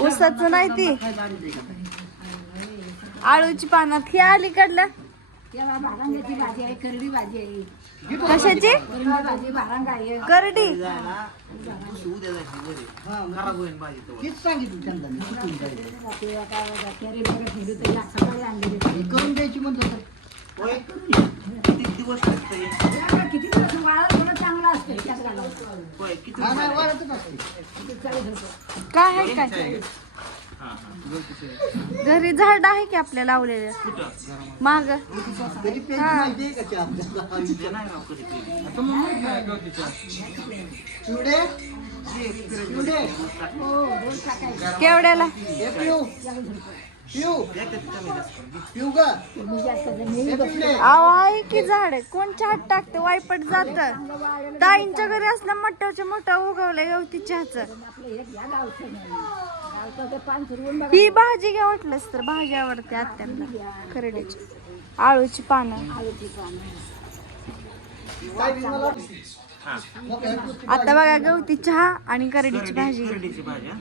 ऊसाचं नाही ती आळूची पानात ही अलीकडलं भारांगाची भाजी आहे, करडी भाजी आहे. कशाची भाजी भारांगा आहे. करडी सकाळी आणलेली करून द्यायची म्हटलं तर किती दिवस वाळत थोडं चांगलं असतं त्यात घालावं. वाढतच असते. 40 रुपये. काय आहे काय घरी झाड आहे की आपल्या लावलेले माग कधी पेज माहिती आहे का चहा आपल्याला? आता मग माहित नाही गवतीच्या. चिवडे? चिवडे? केवढ्याला हे पिऊ. पिऊ. पिऊ का? हे पिवळे. अहो आहे की झाड कोण चहात टाकते वायपट जात ताईंच्या घरी असलं मोठ्याच्या मोठा उगवलंय गवती चहाचं आपलं हे घ्या गावचं नाही. गावचं ते पान फिरवून बघा. ही भाजी घ्या वाटलंच तर भाजी आवडते आत्यांना करडीची आळूची पानं आलूची पानं. काय बी मला? आता बघा गवती चहा आणि करडीची भाजी करडीची भाजी हा?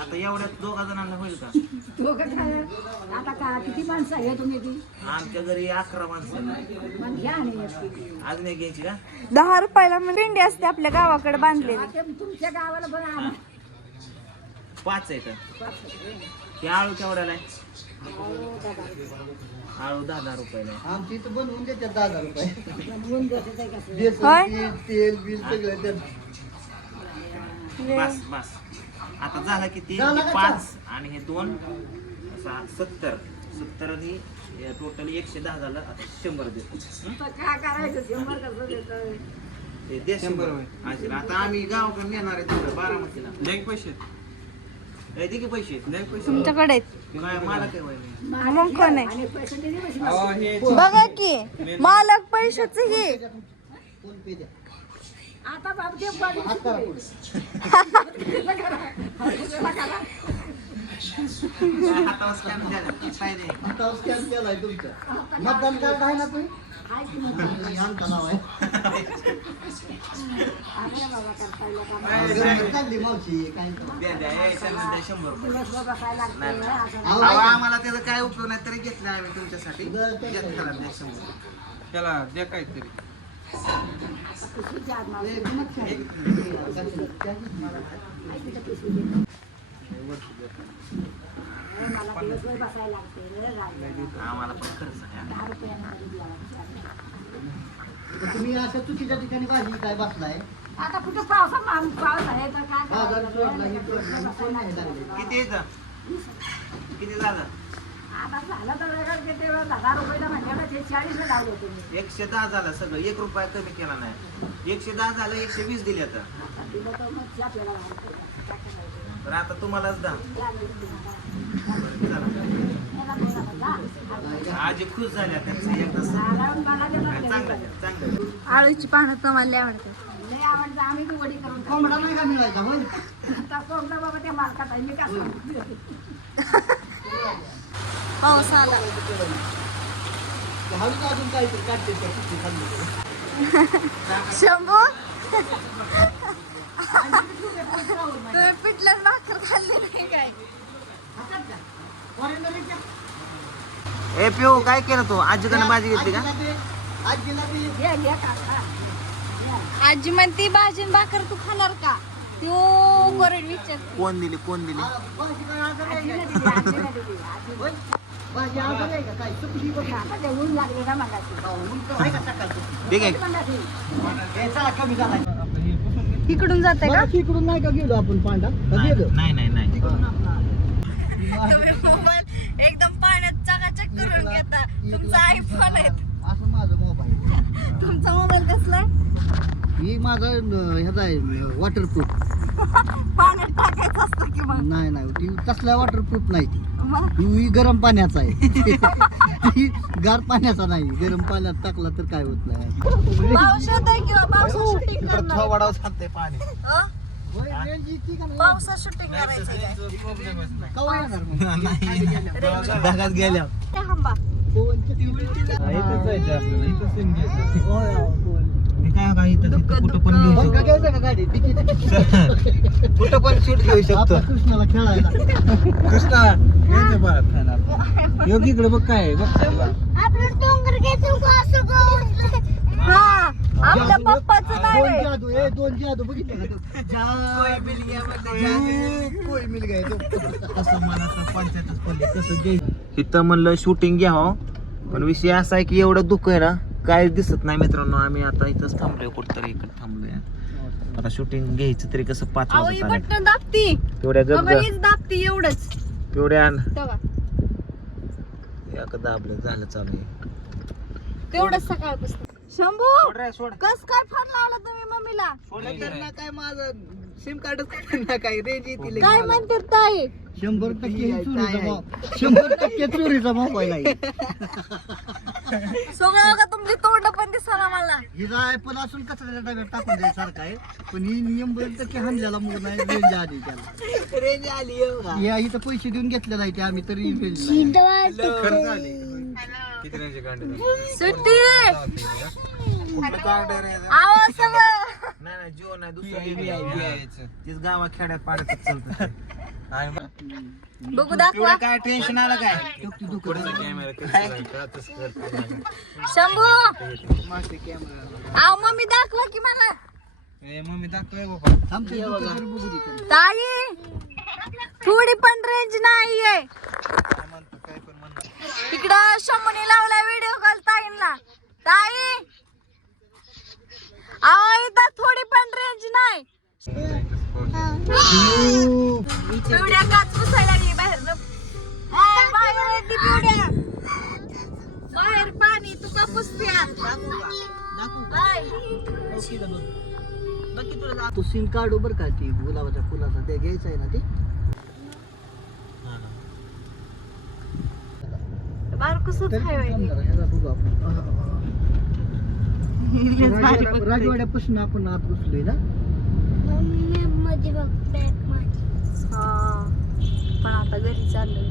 आता एवढ्यात 2 जणांना होईल का? दोघं खायला. आता का किती माणसं आहे तुम्ही ती आमच्या घरी 11 माणसं आहेत. मग घ्या आणि एक. अजून एक घ्यायची का? 10 रुपयाला पिंडी असते आपल्या गावाकडे बांधलेली ते तुमच्या गावाला बरं आणा. 5 आहेत. हे आळू केवढ्याला आहे? आळू 10 रुपयाला आहे. आमची इथं बनवून देतात 10,000 रुपये. बनवून देते ते कसं. बेसन, होय? पीठ, तेल बिल सगळं त्यात. बस बस आता झालं किती? झालं का 5 आणि हे 2 70 आणि टोटल 110 झालं. आता 100 देतो. तर काय करायचं 100 कसं देतं. ते दे 100. आता आम्ही गावाकडे नेणार आहे तिकडे बारामतीला. द्या पैसे दे की पैसे. तुमच्याकडे आहेत. काय मला काय व्हायला? मग कोण आहे आणि पैसे दिले कशी अहो, हे बघा की मालक पैशाच हे फोन पे द्या. आता बाप ते बाजू हात करा पुढे. हातावर स्कॅन द्या. काय नाही. हातावर स्कॅन केलाय तुमचा. मतदान कार्ड आहे ना तुम्ही? आणता नाव आहे. बाबा करता चालली मावशी काय द्या द्या. हे त्यांना द्या 100 रुपये. दिवस बाबा काय लागतं अहो, अहो, आम्हाला त्याचा काय उपयोग नाही तरी घेतलं आम्ही तुमच्यासाठी. बरं, ते घेत करा, द्या 100. त्याला द्या काहीतरी पिशवीच्या आत मावशी. एक मिनिट आहे तिथं पिशवी दे. मला दिवसभर बसायला लागते रे रात्री. आम्हाला पण खर्च आहे. 10 रुपयानं द्यावा. तुम्ही असं चुकीच्या ठिकाणी भाजी काय बसलाय? आता कुठं पावस आहे तर काय बाजार करायचं? सोडला ही कोण नाही लागले. किती येतं? किती झालं? आता झालं तर वेगळं ते 10 रुपयाला म्हटलं ते 40 लावलं तुम्ही. 110 झालं सगळं. 1 रुपया कमी केला नाही. 110 झालं. 120 दिले आता. आता दिलं तर मग आपल्याला वाढतं. काय करायचं? तर आता तुम्हालाच दा. आजी खुश झाल्या त्यांचं एकदा चांगलं चांगलं. आळूची पानं तुम्हाला लय आवडतात लय आवडतं. आम्ही ती वडी करून खाऊ. कोंबडा नाही का मिळायचा होय? आता कोंबडा बाबा त्या मालकात आहे. मी काय सांगू? पाऊस आला हळूच अजून काहीतरी काढते त्या पिशवी खाली. शंभू तुम्ही पिठलं भाकर खाल्ली नाही काय ए पिऊ काय केलं तू? आजीकडे भाजी घेतली का? आजीला बी घे, घे काका. आजी म्हणती भाजी आणि भाकर तू खाणार का त्यो कोरड विचारते कोण दिली? कोण दिली? भाजी काय आजार आहे आजीला का? दिली, आजीला दिली. आजी होय? भाजी आजार आहे का काय? चुकली बघ. आता ते ऊन लागले ना मगाशी. ऊन तर आहे का सकाळचं? ठीक आहे. मगाशी. हे चला कमी झालाय. इकडून जाते का तिकडून नाही का गेलो आपण पांडा का गेलो? नाही नाही नाही. तुम्ही मोबाईल एकदम पाण्यात चकाचक करून घेता तुमचा आयफोन आहे असं माझं मोबाईल. तुमचा मोबाईल कसला आहे? ही माझा ह्याचा आहे वॉटरप्रूफ. पाण्यात टाकायचं असतं किंवा नाही नाही ती तसला वॉटरप्रूफ नाही ती. मग ही गरम पाण्याचा आहे. ती गार पाण्याचा नाही. गरम पाण्यात टाकला तर काय होत नाही. पावसात आहे किंवा पावसात शूटिंग करणार वडाव सांगते पाणी. हं? पावसात शूटिंग करायचं काय कवा येणार मग? ढगात गेल्या. ते थांबा इथंच जायचं आपल्याला इथं सीन घ्यायचं होय, होय. आणि काय काय इथं तिथं कुठं पण घेऊ पंखा घ्यायचा का गाडी तिकीट शकतो कुठं पण शूट घेऊ शकतो आपला कृष्णाला खेळायला कृष्णा यायचं बघ खाणार योगीकडे बघ काय आहे, बघ हा आपल्या पप्पाचं नाव आहे. दोन जादू बघितलं का तू? कोई मिल गया तो. कसं मला तर पंचायतच पडली कसं घ्यायचं इथं म्हणलं शूटिंग घ्यावं पण विषय असा आहे की एवढं दुःख आहे ना काय दिसत नाही मित्रांनो आम्ही आता इथंच थांबलोय कुठतरी इकडे थांबलोय आता शूटिंग घ्यायचं तरी कसं 5 अहो ही वाजता बटन दाबती तेवढ्या बघा गप हीच दाबती एवढंच तेवढ्या तेव्हा दाबलं झालं चालू आहे तेवढंच सकाळपासून शंभू सोड कस काय फोन लावला तुम्ही मम्मीला तर ना काय माझं सिम कार्डच ना काय रेंज येतील काय म्हणते ताई 100% चोरीचा मोबाईल आहे सगळं का तुमची तोंड पण दिसना मला हिचा आयफोन असून कचऱ्याच्या डब्यात टाकून द्यायसारखं आहे पण ही 100% हाणलेला मूड नाही रेंज आली त्याला रेंज आली या इथं पैसे देऊन घेतलेला आहे ते आम्ही तरी रेंज खर्च आली किती रेंजची गाडी सुट्टी आवाज सगळं नाही जिओ नाही दुसरं तीच गावा खेड्यात पाड्यात चालतं बघू दाखवा काय टेन्शन आलं काय शंभू आव मम्मी दाखवा की मला मम्मी दाखवय बाबा थांबते बघू दे ताई थोडी पण रेंज नाहीये तिकडं शंभूने लावला व्हिडिओ कॉल ताईंना ताई आव इथं थोडी पण रेंज नाही पिवड्या काच पुसायला लागली बाहेर बाहेर येते पिवड्या बाहेर पाणी तू का पुसत्या तो सिम कार्ड बर का ती गुलाबाच्या फुलाचा ते घ्यायचं आहे ना ते बाहेर कसं तरी खाय थांब जरा, ह्याला बघू आपण राजवाड्यापासून आपण आत घुसलोय ना पण आता घरी चाललोय